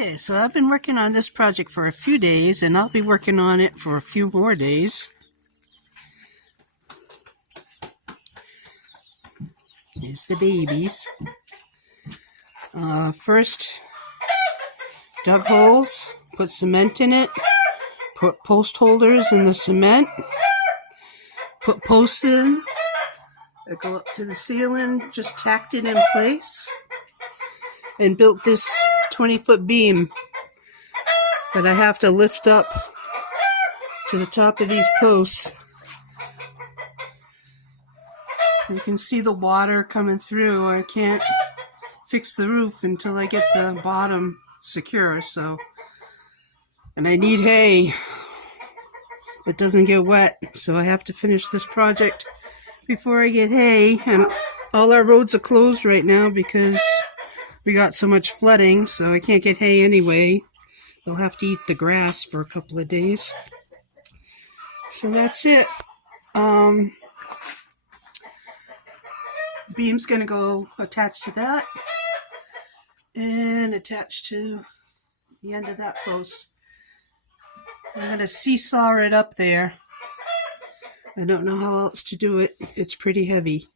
Okay, so I've been working on this project for a few days, and I'll be working on it for a few more days. Here's the babies. First, dug holes, put cement in it, put post holders in the cement, put posts in that go up to the ceiling, just tacked it in place, and built this 20-foot beam that I have to lift up to the top of these posts. You can see the water coming through. I can't fix the roof until I get the bottom secure, and I need hay that doesn't get wet, so I have to finish this project before I get hay. And all our roads are closed right now because we got so much flooding, so I can't get hay anyway. They'll have to eat the grass for a couple of days. So that's it. The beam's going to go attached to that and attached to the end of that post. I'm going to seesaw it up there. I don't know how else to do it. It's pretty heavy.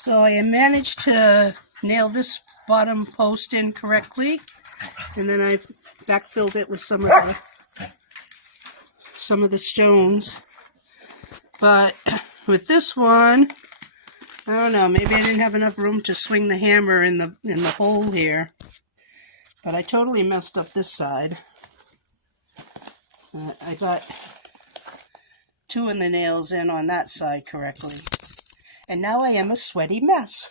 So I managed to nail this bottom post in correctly, and then I've backfilled it with some of the stones. But with this one, I don't know, maybe I didn't have enough room to swing the hammer in the hole here. But I totally messed up this side. I got two of the nails in on that side correctly. And now I am a sweaty mess.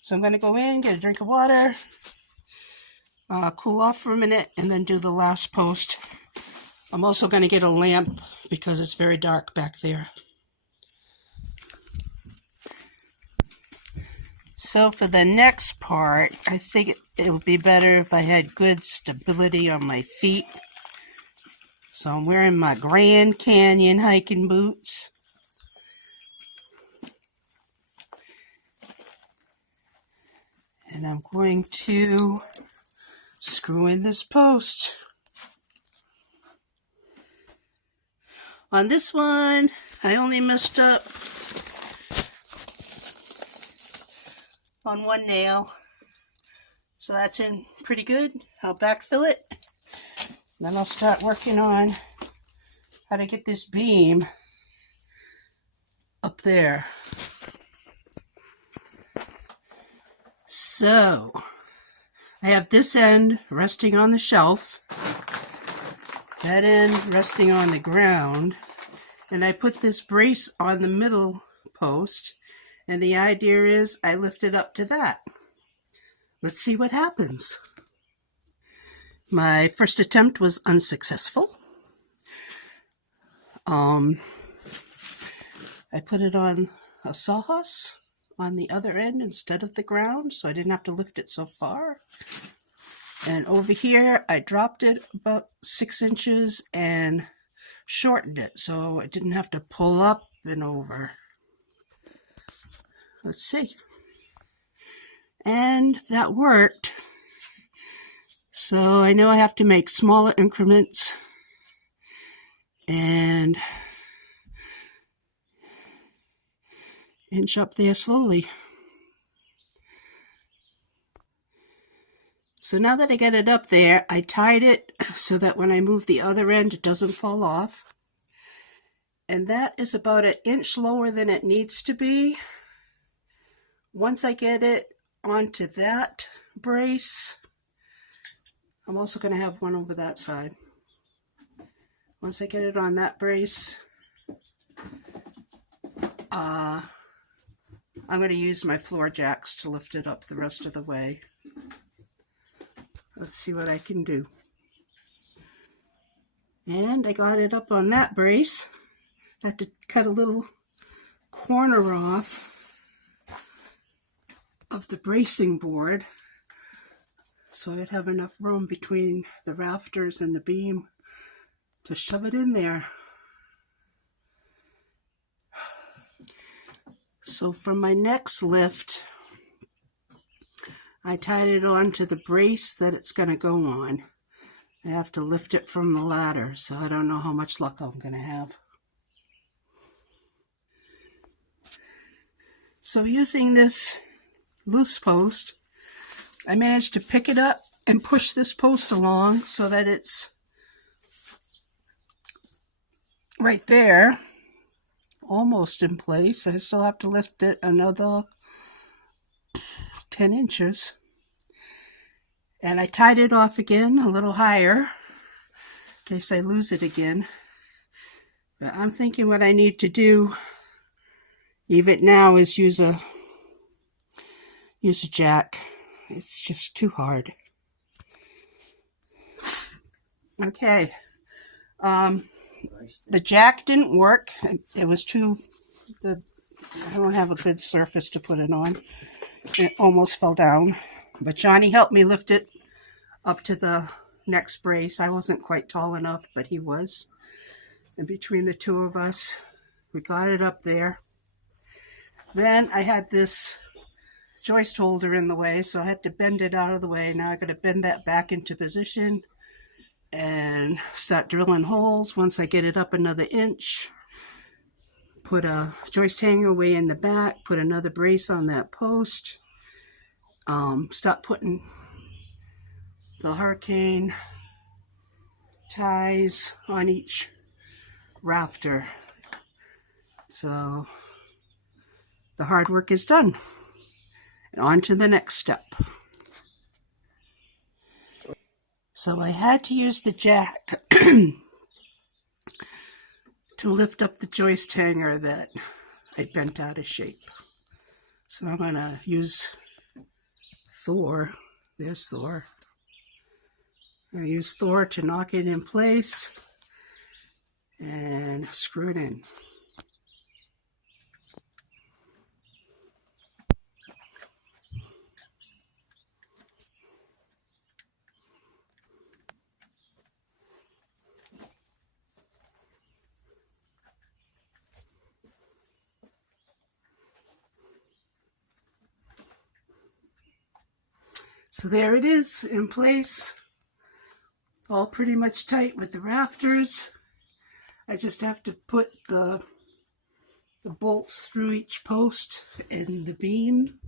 So I'm going to go in, get a drink of water, cool off for a minute, and then do the last post. I'm also going to get a lamp because it's very dark back there. So for the next part, I think it would be better if I had good stability on my feet. So I'm wearing my Grand Canyon hiking boots. And I'm going to screw in this post. On this one, I only messed up on one nail, so that's in pretty good. I'll backfill it, then I'll start working on how to get this beam up there. So I have this end resting on the shelf, that end resting on the ground, and I put this brace on the middle post. And the idea is I lift it up to that. Let's see what happens. My first attempt was unsuccessful. I put it on a sawhorse on the other end instead of the ground, so I didn't have to lift it so far. And over here, I dropped it about 6 inches and shortened it, so I didn't have to pull up and over. Let's see. And that worked. So I know I have to make smaller increments and inch up there slowly. So now that I get it up there, I tied it so that when I move the other end, it doesn't fall off. And that is about 1 inch lower than it needs to be. Once I get it onto that brace, I'm also going to have one over that side. Once I get it on that brace, I'm going to use my floor jacks to lift it up the rest of the way. Let's see what I can do. And I got it up on that brace. I had to cut a little corner off of the bracing board so I'd have enough room between the rafters and the beam to shove it in there. So for my next lift, I tied it onto the brace that it's going to go on. I have to lift it from the ladder, so I don't know how much luck I'm going to have. So using this loose post, I managed to pick it up and push this post along so that it's right there, almost in place. I still have to lift it another 10 inches. And I tied it off again a little higher in case I lose it again. But I'm thinking what I need to do even now is use a jack. It's just too hard. Okay. The jack didn't work. It was I don't have a good surface to put it on. It almost fell down. But Johnny helped me lift it up to the next brace. I wasn't quite tall enough, but he was. And between the two of us, we got it up there. Then I had this joist holder in the way, so I had to bend it out of the way. Now I got to bend that back into position and start drilling holes. Once I get it up another inch, put a joist hanger way in the back, put another brace on that post, start putting the hurricane ties on each rafter. So the hard work is done. And on to the next step. So I had to use the jack to lift up the joist hanger that I bent out of shape. So I'm going to use Thor. There's Thor. I use Thor to knock it in place and screw it in. So there it is, in place, all pretty much tight with the rafters. I just have to put the bolts through each post in the beam.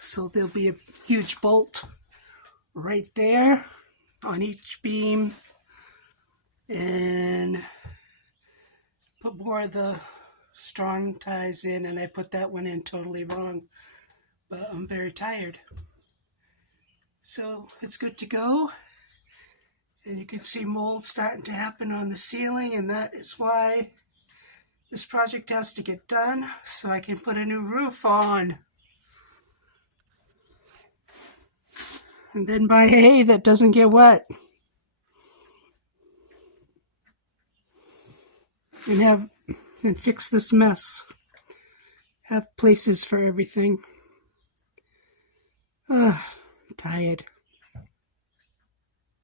So there'll be a huge bolt right there on each beam. And put more of the strong ties in, and I put that one in totally wrong. But I'm very tired. So it's good to go. And you can see mold starting to happen on the ceiling, and that is why this project has to get done so I can put a new roof on. And then buy hay that doesn't get wet. And fix this mess. Have places for everything. Tired.